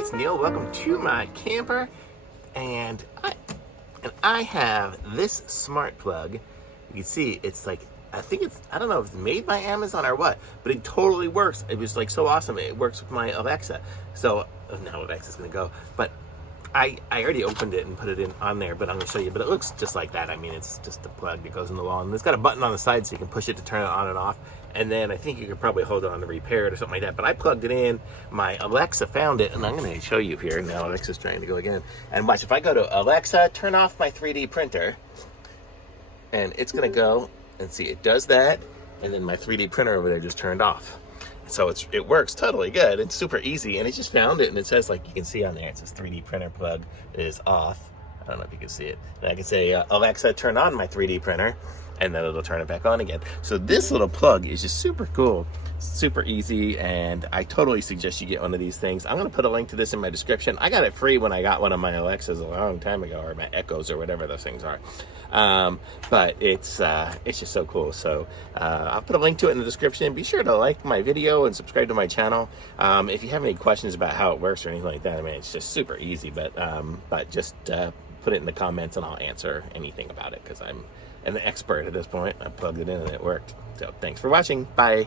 it's Neil. Welcome to my camper, and I have this smart plug. You can see it's like, I don't know if it's made by Amazon or what, but it totally works. It was like so awesome. It works with my Alexa. So now Alexa's gonna go, but I already opened it and put it in on there, but I'm gonna show you. But it looks just like that. I mean, it's just a plug that goes in the wall, and it's got a button on the side so you can push it to turn it on and off. And then I think you could probably hold it on to repair it or something like that. But I plugged it in. My Alexa found it, and I'm gonna show you here. Now Alexa's trying to go again. And watch, if I go to Alexa, turn off my 3D printer, and it's gonna go and see it does that, and then my 3D printer over there just turned off. So it works totally good. It's super easy, and it just found it, and it says, like you can see on there, it says 3D printer plug is off. I don't know if you can see it. And I can say, Alexa, turn on my 3D printer, and then it'll turn it back on again. So this little plug is just super cool, super easy, and I totally suggest you get one of these things. I'm gonna put a link to this in my description. I got it free when I got one of my Alexas a long time ago, or my Echoes, or whatever those things are. But it's just so cool. So I'll put a link to it in the description. Be sure to like my video and subscribe to my channel. If you have any questions about how it works or anything like that, I mean, it's just super easy. But just put it in the comments, and I'll answer anything about it, because I'm an expert at this point. I plugged it in and it worked. So thanks for watching. Bye.